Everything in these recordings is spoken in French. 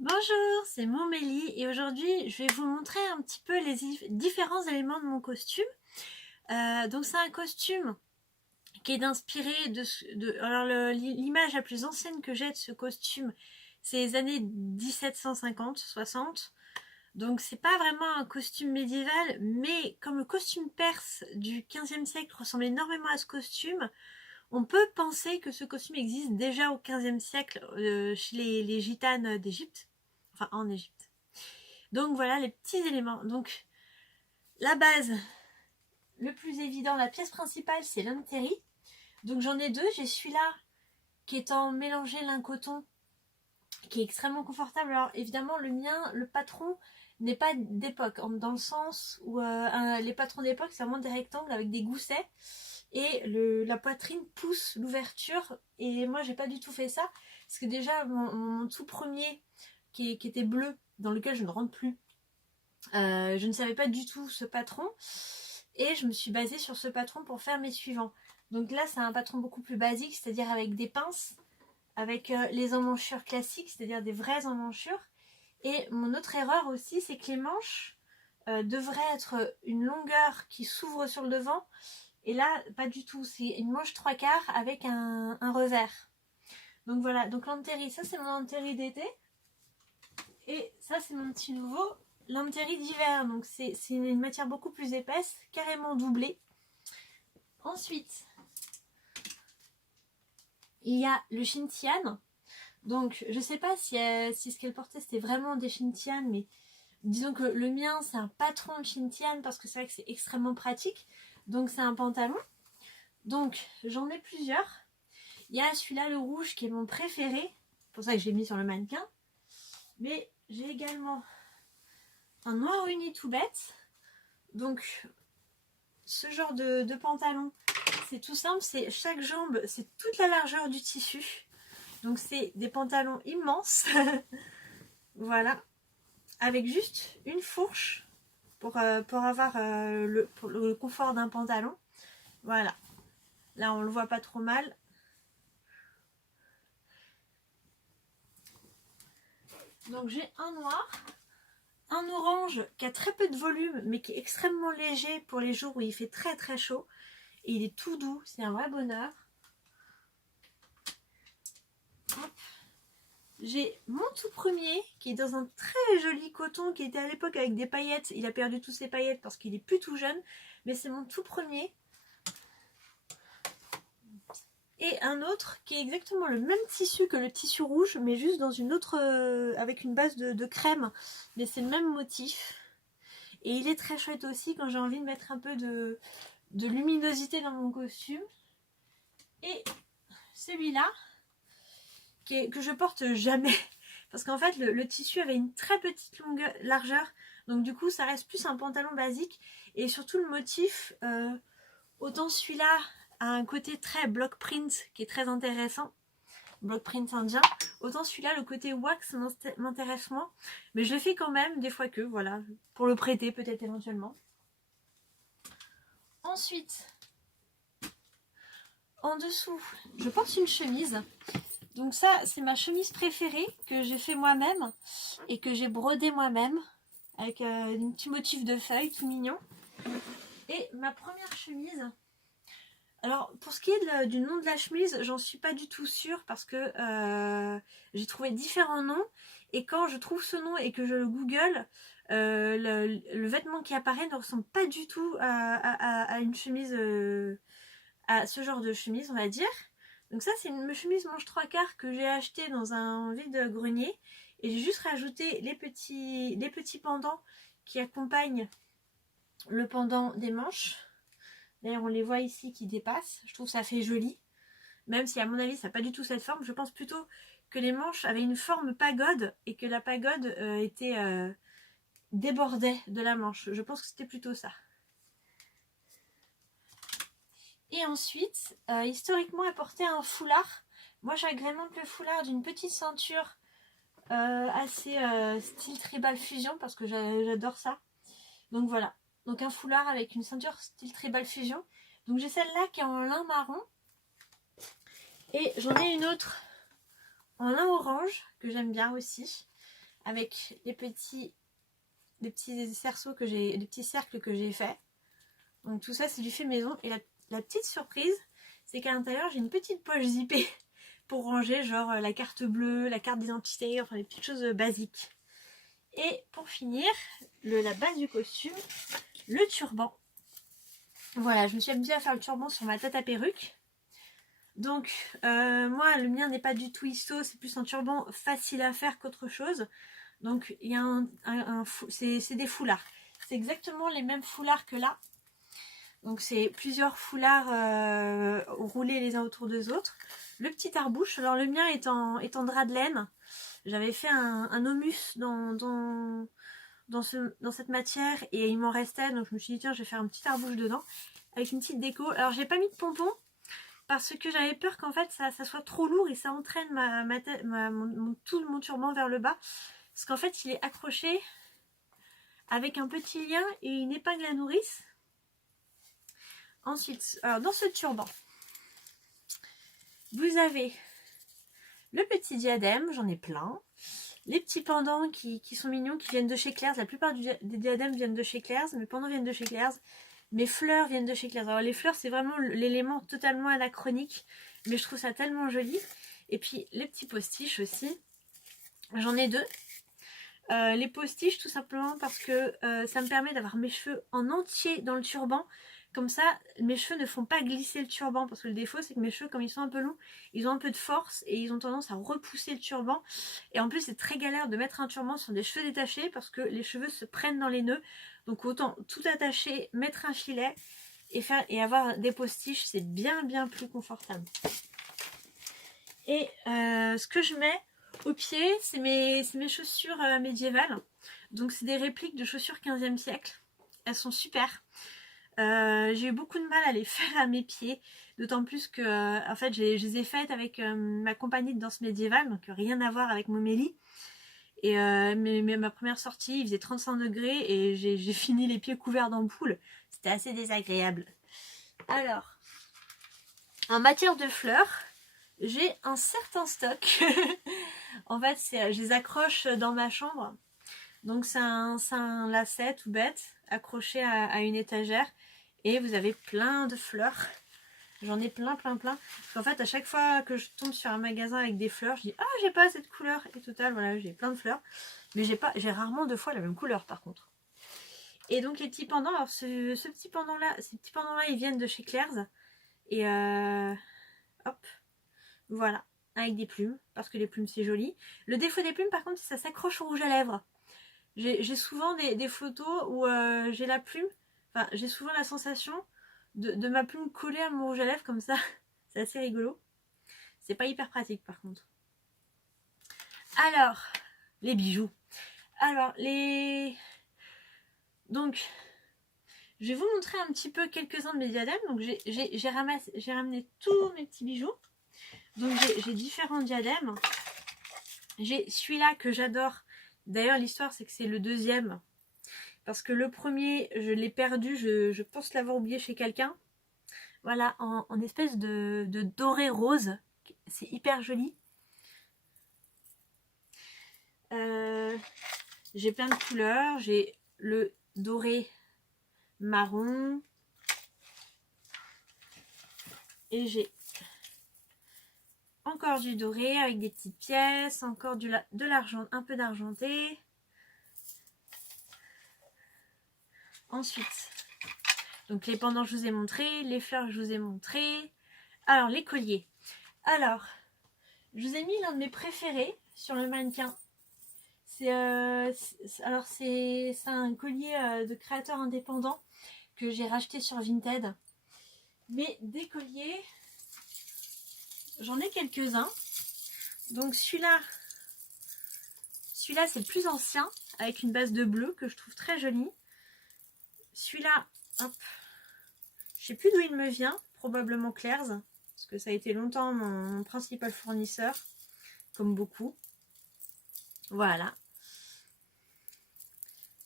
Bonjour, c'est Montmélie et aujourd'hui je vais vous montrer un petit peu les différents éléments de mon costume. Donc c'est un costume qui est inspiré alors l'image la plus ancienne que j'ai de ce costume, c'est les années 1750-60. Donc c'est pas vraiment un costume médiéval, mais comme le costume perse du 15e siècle ressemble énormément à ce costume, on peut penser que ce costume existe déjà au 15e siècle chez les gitanes d'Égypte, enfin en Égypte. Donc voilà les petits éléments. Donc la base, le plus évident, la pièce principale, c'est l'unterry. Donc j'en ai deux. J'ai celui-là qui est en mélangé lin coton, qui est extrêmement confortable. Alors évidemment le mien, le patron n'est pas d'époque, dans le sens où les patrons d'époque c'est vraiment des rectangles avec des goussets et la poitrine pousse l'ouverture, et moi j'ai pas du tout fait ça parce que déjà mon tout premier qui était bleu, dans lequel je ne rentre plus, je ne savais pas du tout ce patron et je me suis basée sur ce patron pour faire mes suivants. Donc là c'est un patron beaucoup plus basique, c'est-à-dire avec des pinces, avec les emmanchures classiques, c'est-à-dire des vraies emmanchures. Et mon autre erreur aussi, c'est que les manches devraient être une longueur qui s'ouvre sur le devant, et là pas du tout, c'est une manche 3/4 avec un revers. Donc voilà, donc l'enterry, ça c'est mon enterry d'été, et ça c'est mon petit nouveau, l'enterry d'hiver. Donc c'est une matière beaucoup plus épaisse, carrément doublée. Ensuite il y a le Shintian. Donc je sais pas si ce qu'elle portait c'était vraiment des Shintian, mais disons que le mien c'est un patron de Shintian parce que c'est vrai que c'est extrêmement pratique. Donc c'est un pantalon. Donc j'en ai plusieurs. Il y a celui-là, le rouge, qui est mon préféré, c'est pour ça que je l'ai mis sur le mannequin. Mais j'ai également un noir uni tout bête. Donc ce genre de pantalon, c'est tout simple, c'est chaque jambe, c'est toute la largeur du tissu. Donc c'est des pantalons immenses. Voilà, avec juste une fourche pour avoir pour le confort d'un pantalon. Voilà, là on le voit pas trop mal. Donc j'ai un noir, un orange qui a très peu de volume mais qui est extrêmement léger pour les jours où il fait très très chaud, et il est tout doux, c'est un vrai bonheur. J'ai mon tout premier qui est dans un très joli coton, qui était à l'époque avec des paillettes. Il a perdu toutes ses paillettes parce qu'il est plus tout jeune, mais c'est mon tout premier. Et un autre qui est exactement le même tissu que le tissu rouge, mais juste dans une autre, avec une base de crème, mais c'est le même motif. Et il est très chouette aussi quand j'ai envie de mettre un peu de luminosité dans mon costume. Et celui-là que je porte jamais, parce qu'en fait le tissu avait une très petite largeur, donc du coup ça reste plus un pantalon basique. Et surtout le motif, autant celui-là a un côté très block print qui est très intéressant, block print indien, autant celui-là le côté wax m'intéresse moins, mais je le fais quand même des fois, que voilà, pour le prêter peut-être éventuellement. Ensuite en dessous je porte une chemise. Donc ça c'est ma chemise préférée, que j'ai fait moi-même et que j'ai brodé moi-même avec un petit motif de feuilles tout mignon. Et ma première chemise, alors pour ce qui est du nom de la chemise, j'en suis pas du tout sûre parce que j'ai trouvé différents noms, et quand je trouve ce nom et que je le google, le vêtement qui apparaît ne ressemble pas du tout à une chemise, à ce genre de chemise on va dire. Donc ça c'est une chemise manche 3/4 que j'ai acheté dans un vide-grenier, et j'ai juste rajouté les petits pendants qui accompagnent le pendant des manches. D'ailleurs on les voit ici qui dépassent, je trouve que ça fait joli, même si à mon avis ça n'a pas du tout cette forme. Je pense plutôt que les manches avaient une forme pagode et que la pagode débordait de la manche. Je pense que c'était plutôt ça. Et ensuite, historiquement, elle portait un foulard. Moi, j'agrémente le foulard d'une petite ceinture assez style tribal fusion, parce que j'adore ça. Donc voilà. Donc un foulard avec une ceinture style tribal fusion. Donc j'ai celle-là qui est en lin marron. Et j'en ai une autre en lin orange, que j'aime bien aussi. avec les petits cerceaux que j'ai, les petits cercles que j'ai fait. Donc tout ça c'est du fait maison. Et la petite surprise, c'est qu'à l'intérieur j'ai une petite poche zippée pour ranger genre la carte bleue, la carte d'identité, enfin les petites choses basiques. Et pour finir, la base du costume, le turban. Voilà, je me suis amusée à faire le turban sur ma tête à perruque. Donc moi le mien n'est pas du tout histo, c'est plus un turban facile à faire qu'autre chose. Donc il y a c'est des foulards. C'est exactement les mêmes foulards que là. Donc c'est plusieurs foulards roulés les uns autour des autres. Le petit tarbouche, alors le mien est en drap de laine. J'avais fait un homus dans cette matière et il m'en restait. Donc je me suis dit tiens je vais faire un petit tarbouche dedans avec une petite déco. Alors j'ai pas mis de pompons parce que j'avais peur qu'en fait ça soit trop lourd et ça entraîne tout mon turban vers le bas. Parce qu'en fait il est accroché avec un petit lien et une épingle à nourrice. Ensuite, alors dans ce turban, vous avez le petit diadème, j'en ai plein. Les petits pendants qui sont mignons, qui viennent de chez Claire's. La plupart des diadèmes viennent de chez Claire's. Mes pendants viennent de chez Claire's. Mes fleurs viennent de chez Claire's. Alors les fleurs, c'est vraiment l'élément totalement anachronique. Mais je trouve ça tellement joli. Et puis les petits postiches aussi. J'en ai deux. Les postiches tout simplement parce que ça me permet d'avoir mes cheveux en entier dans le turban. Comme ça, mes cheveux ne font pas glisser le turban. Parce que le défaut, c'est que mes cheveux, comme ils sont un peu longs, ils ont un peu de force et ils ont tendance à repousser le turban. Et en plus, c'est très galère de mettre un turban sur des cheveux détachés parce que les cheveux se prennent dans les nœuds. Donc autant tout attacher, mettre un filet et avoir des postiches, c'est bien plus confortable. Et ce que je mets au pied, c'est mes chaussures médiévales. Donc c'est des répliques de chaussures 15e siècle. Elles sont super. J'ai eu beaucoup de mal à les faire à mes pieds, d'autant plus que en fait je les ai faites avec ma compagnie de danse médiévale, donc rien à voir avec Momélie. Et ma première sortie, il faisait 35 degrés et j'ai fini les pieds couverts d'ampoules. C'était assez désagréable. Alors, en matière de fleurs, j'ai un certain stock. En fait, je les accroche dans ma chambre. Donc c'est un lacet tout bête, accroché à une étagère. Et vous avez plein de fleurs. J'en ai plein. Parce qu'en fait, à chaque fois que je tombe sur un magasin avec des fleurs, je dis ah j'ai pas cette couleur. Et total, voilà, j'ai plein de fleurs. Mais j'ai rarement deux fois la même couleur par contre. Et donc les petits pendants, alors ces petits pendants là, ils viennent de chez Claire's. Et hop, voilà, avec des plumes, parce que les plumes c'est joli. Le défaut des plumes par contre, c'est que ça s'accroche au rouge à lèvres. J'ai souvent des photos où j'ai la plume. Enfin, j'ai souvent la sensation de ma plume collée à mon rouge à lèvres comme ça. C'est assez rigolo. C'est pas hyper pratique par contre. Alors, les bijoux. Alors, donc, je vais vous montrer un petit peu quelques-uns de mes diadèmes. Donc, j'ai ramené tous mes petits bijoux. Donc, j'ai différents diadèmes. J'ai celui-là que j'adore. D'ailleurs, l'histoire, c'est que c'est le deuxième. Parce que le premier, je l'ai perdu, je pense l'avoir oublié chez quelqu'un. Voilà, en espèce de doré rose. C'est hyper joli. J'ai plein de couleurs. J'ai le doré marron. Et j'ai encore du doré avec des petites pièces. Encore de l'argent, un peu d'argenté. Ensuite, donc les pendants je vous ai montré, les fleurs je vous ai montré. Alors les colliers. Alors, je vous ai mis l'un de mes préférés sur le mannequin. C'est un collier de créateur indépendant que j'ai racheté sur Vinted. Mais des colliers, j'en ai quelques-uns. Donc celui-là c'est le plus ancien avec une base de bleu que je trouve très jolie. Celui-là, hop, je sais plus d'où il me vient, probablement Claire's, parce que ça a été longtemps mon principal fournisseur, comme beaucoup. Voilà.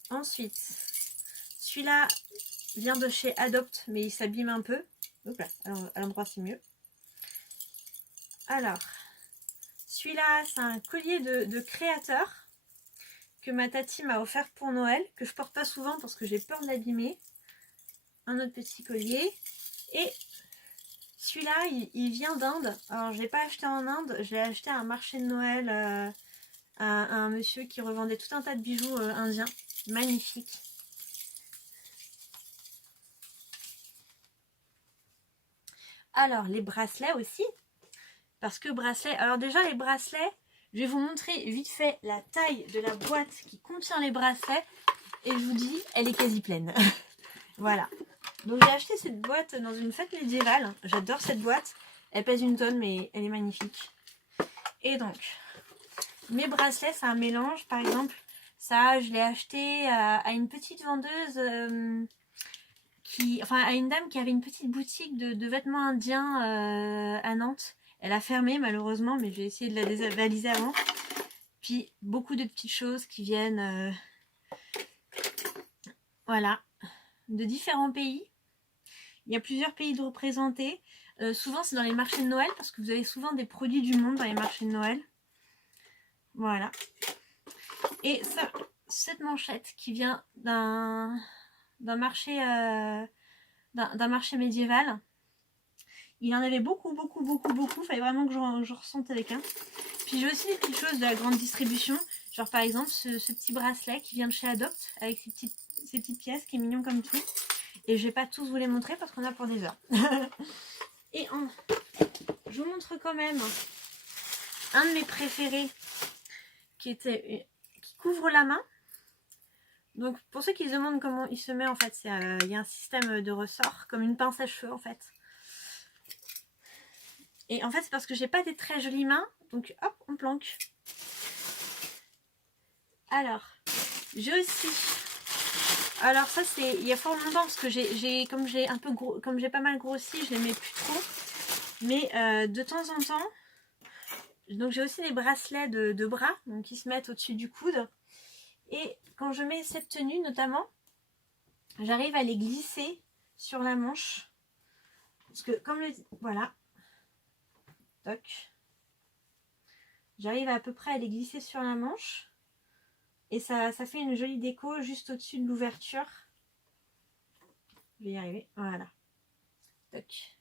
Ensuite, celui-là vient de chez Adopt, mais il s'abîme un peu. Donc là, à l'endroit c'est mieux. Alors, celui-là, c'est un collier de créateur. que ma tati m'a offert pour Noël, que je porte pas souvent parce que j'ai peur de l'abîmer. Un autre petit collier. Et celui-là, il vient d'Inde. Alors, je l'ai pas acheté en Inde, je l'ai acheté à un marché de Noël à un monsieur qui revendait tout un tas de bijoux indiens. Magnifique. Alors, les bracelets aussi. Parce que bracelets... Alors déjà, les bracelets, je vais vous montrer vite fait la taille de la boîte qui contient les bracelets. Et je vous dis, elle est quasi pleine. Voilà. Donc j'ai acheté cette boîte dans une fête médiévale. J'adore cette boîte. Elle pèse 1 tonne, mais elle est magnifique. Et donc, mes bracelets, c'est un mélange. Par exemple, ça, je l'ai acheté à une petite vendeuse... à une dame qui avait une petite boutique de vêtements indiens à Nantes. Elle a fermé malheureusement, mais j'ai essayé de la dévaliser avant. Puis beaucoup de petites choses qui viennent voilà, de différents pays. Il y a plusieurs pays de représentés. Souvent c'est dans les marchés de Noël parce que vous avez souvent des produits du monde dans les marchés de Noël. Voilà. Et ça, cette manchette qui vient d'un marché médiéval. Il en avait beaucoup. Il fallait vraiment que je ressente avec un. Puis j'ai aussi des petites choses de la grande distribution. Genre par exemple ce petit bracelet qui vient de chez Adopt avec ces petites pièces qui est mignon comme tout. Et je vais pas tous vous les montrer parce qu'on a pour des heures. Et je vous montre quand même un de mes préférés qui couvre la main. Donc pour ceux qui se demandent comment il se met, en fait, il y a un système de ressort comme une pince à cheveux en fait. Et en fait c'est parce que j'ai pas des très jolies mains, donc hop on planque. Alors j'ai aussi, alors ça c'est il y a fort longtemps parce que comme j'ai pas mal grossi, je les mets plus trop. Mais de temps en temps, donc j'ai aussi des bracelets de bras donc qui se mettent au-dessus du coude. Et quand je mets cette tenue notamment, j'arrive à les glisser sur la manche. Parce que comme voilà. Toc. J'arrive à peu près à les glisser sur la manche. Et ça fait une jolie déco juste au-dessus de l'ouverture. Je vais y arriver. Voilà. Toc.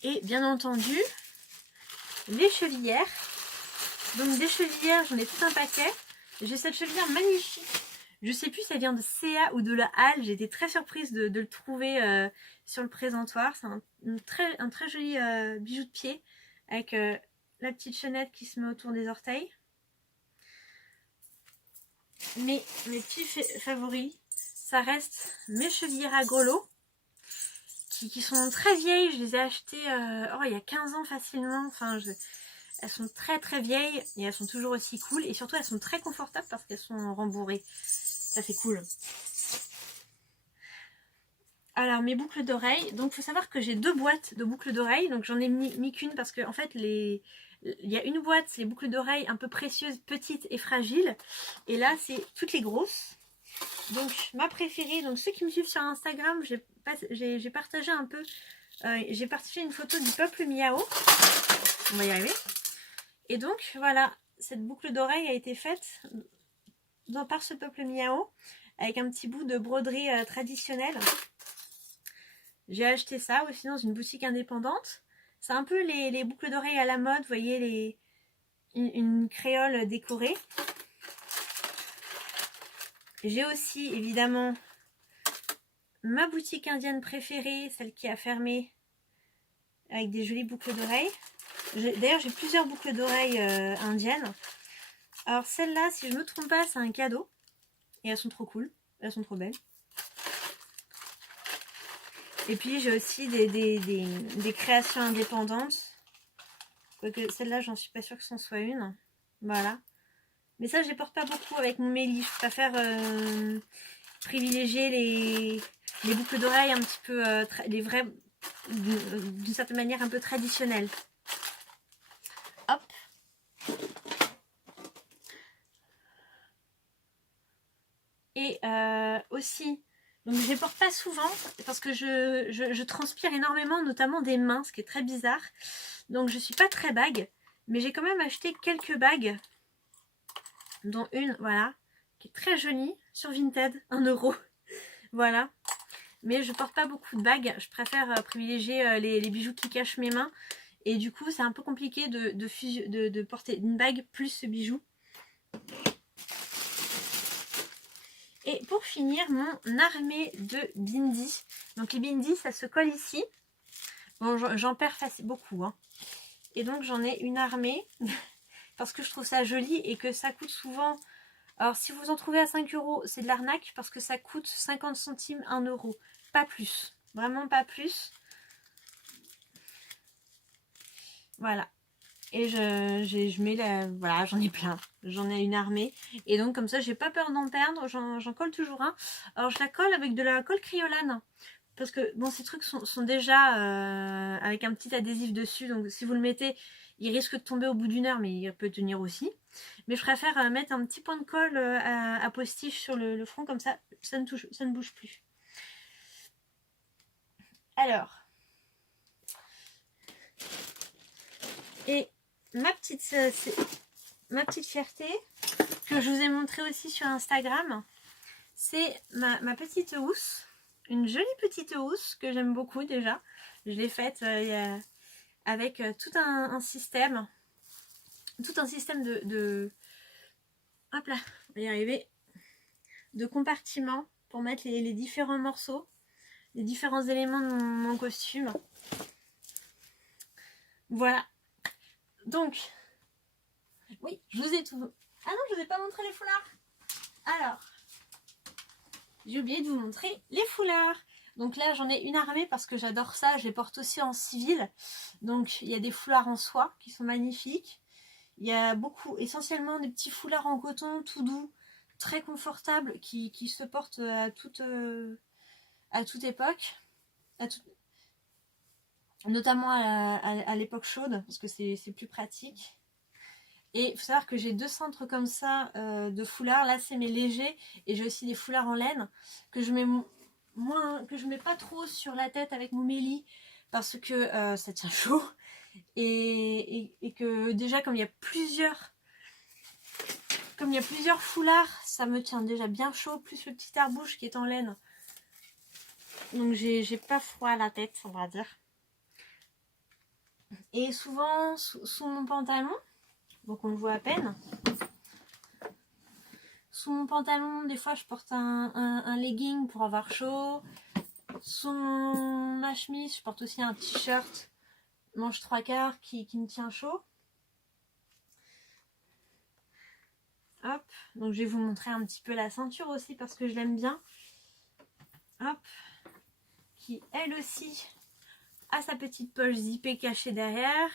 Et bien entendu, les chevillères. Donc des chevillères, j'en ai tout un paquet. J'ai cette chevillère magnifique. Je sais plus si elle vient de CA ou de la Halle. J'ai été très surprise de le trouver sur le présentoir. C'est un très joli bijou de pied avec la petite chaînette qui se met autour des orteils. Mais mes petits favoris, ça reste mes chevillères à grelots qui sont très vieilles. Je les ai achetées il y a 15 ans facilement. Enfin, elles sont très vieilles et elles sont toujours aussi cool. Et surtout, elles sont très confortables parce qu'elles sont rembourrées. Ça, c'est cool. Alors, mes boucles d'oreilles. Donc, il faut savoir que j'ai 2 boîtes de boucles d'oreilles. Donc, j'en ai mis qu'une parce que, en fait, il y a une boîte, c'est les boucles d'oreilles un peu précieuses, petites et fragiles. Et là, c'est toutes les grosses. Donc, ma préférée. Donc, ceux qui me suivent sur Instagram, j'ai partagé un peu. J'ai partagé une photo du peuple Miao. On va y arriver. Et donc, voilà. Cette boucle d'oreille a été faite par ce peuple Miao avec un petit bout de broderie traditionnelle. J'ai acheté ça aussi dans une boutique indépendante. C'est un peu les boucles d'oreilles à la mode, vous voyez, une créole décorée. J'ai aussi évidemment ma boutique indienne préférée, celle qui a fermé, avec des jolies boucles d'oreilles. D'ailleurs j'ai plusieurs boucles d'oreilles indiennes. Alors celle-là, si je me trompe pas, c'est un cadeau. Et elles sont trop cool, elles sont trop belles. Et puis j'ai aussi des créations indépendantes. Quoique celle-là, j'en suis pas sûre que ce en soit une. Voilà. Mais ça, je les porte pas beaucoup avec mon méli. Je préfère privilégier les boucles d'oreilles un petit peu, les vraies, d'une certaine manière un peu traditionnelles. Hop. Et aussi, donc je les porte pas souvent parce que je transpire énormément, notamment des mains, ce qui est très bizarre. Donc je suis pas très bague, mais j'ai quand même acheté quelques bagues dont une, voilà, qui est très jolie, sur Vinted, 1 €. Voilà. Mais je porte pas beaucoup de bagues, je préfère privilégier les bijoux qui cachent mes mains. Et du coup, c'est un peu compliqué de porter une bague plus ce bijou. Et pour finir, mon armée de bindi. Donc les bindis, ça se colle ici. Bon, j'en perds beaucoup, hein. Et donc j'en ai une armée parce que je trouve ça joli et que ça coûte souvent... Alors si vous en trouvez à 5 €, c'est de l'arnaque parce que ça coûte 50 centimes, 1 €. Pas plus. Vraiment pas plus. Voilà. Et je mets la... Voilà, j'en ai plein. J'en ai une armée. Et donc comme ça, j'ai pas peur d'en perdre. J'en colle toujours un. Alors je la colle avec de la colle Crayolan. Parce que bon, ces trucs sont déjà avec un petit adhésif dessus. Donc si vous le mettez, il risque de tomber au bout d'1 heure, mais il peut tenir aussi. Mais je préfère mettre un petit point de colle à postiche sur le front. Comme ça ne bouge plus. Alors. Et ma petite fierté, que je vous ai montré aussi sur Instagram, c'est ma petite housse. Une jolie petite housse que j'aime beaucoup déjà. Je l'ai faite avec tout un système. Tout un système hop là, on va y arriver. De compartiments pour mettre les différents morceaux, les différents éléments de mon costume. Voilà. Donc, oui, je vous ai tout... Ah non, je vous ai pas montré les foulards. Alors, j'ai oublié de vous montrer les foulards. Donc là, j'en ai une armée parce que j'adore ça. Je les porte aussi en civil. Donc, il y a des foulards en soie qui sont magnifiques. Il y a essentiellement des petits foulards en coton tout doux, très confortables, qui se portent à toute époque. Notamment à l'époque chaude, parce que c'est plus pratique. Et il faut savoir que j'ai 2 cintres comme ça de foulards. Là, c'est mes légers. Et j'ai aussi des foulards en laine que je mets pas trop sur la tête avec mon méli parce que ça tient chaud. Et que déjà, comme il y a plusieurs foulards, ça me tient déjà bien chaud. Plus le petit tarbouche qui est en laine. Donc, j'ai pas froid à la tête, on va dire. Et souvent, sous mon pantalon, donc on le voit à peine. Sous mon pantalon, des fois, je porte un legging pour avoir chaud. Sous ma chemise, je porte aussi un t-shirt manche 3/4 qui me tient chaud. Hop, donc je vais vous montrer un petit peu la ceinture aussi parce que je l'aime bien. Hop, qui elle aussi a sa petite poche zippée cachée derrière.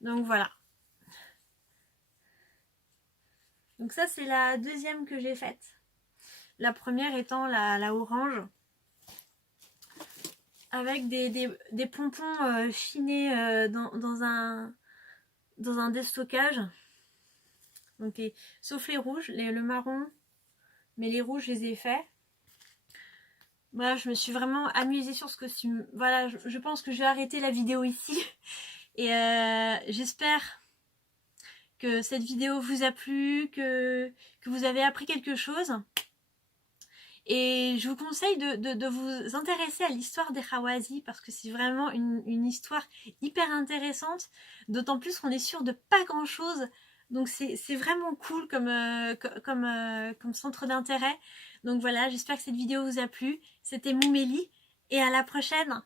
Donc voilà. Donc ça, c'est la deuxième que j'ai faite. La première étant la orange. Avec des pompons chinés dans un déstockage. Donc sauf les rouges, le marron, mais les rouges, je les ai faits. Voilà, je me suis vraiment amusée sur ce costume. Voilà, je pense que je vais arrêter la vidéo ici. Et j'espère que cette vidéo vous a plu, que vous avez appris quelque chose. Et je vous conseille de vous intéresser à l'histoire des Hawazi parce que c'est vraiment une histoire hyper intéressante. D'autant plus qu'on est sûr de pas grand chose. Donc c'est vraiment cool comme centre d'intérêt. Donc voilà, j'espère que cette vidéo vous a plu. C'était Moumélie et à la prochaine.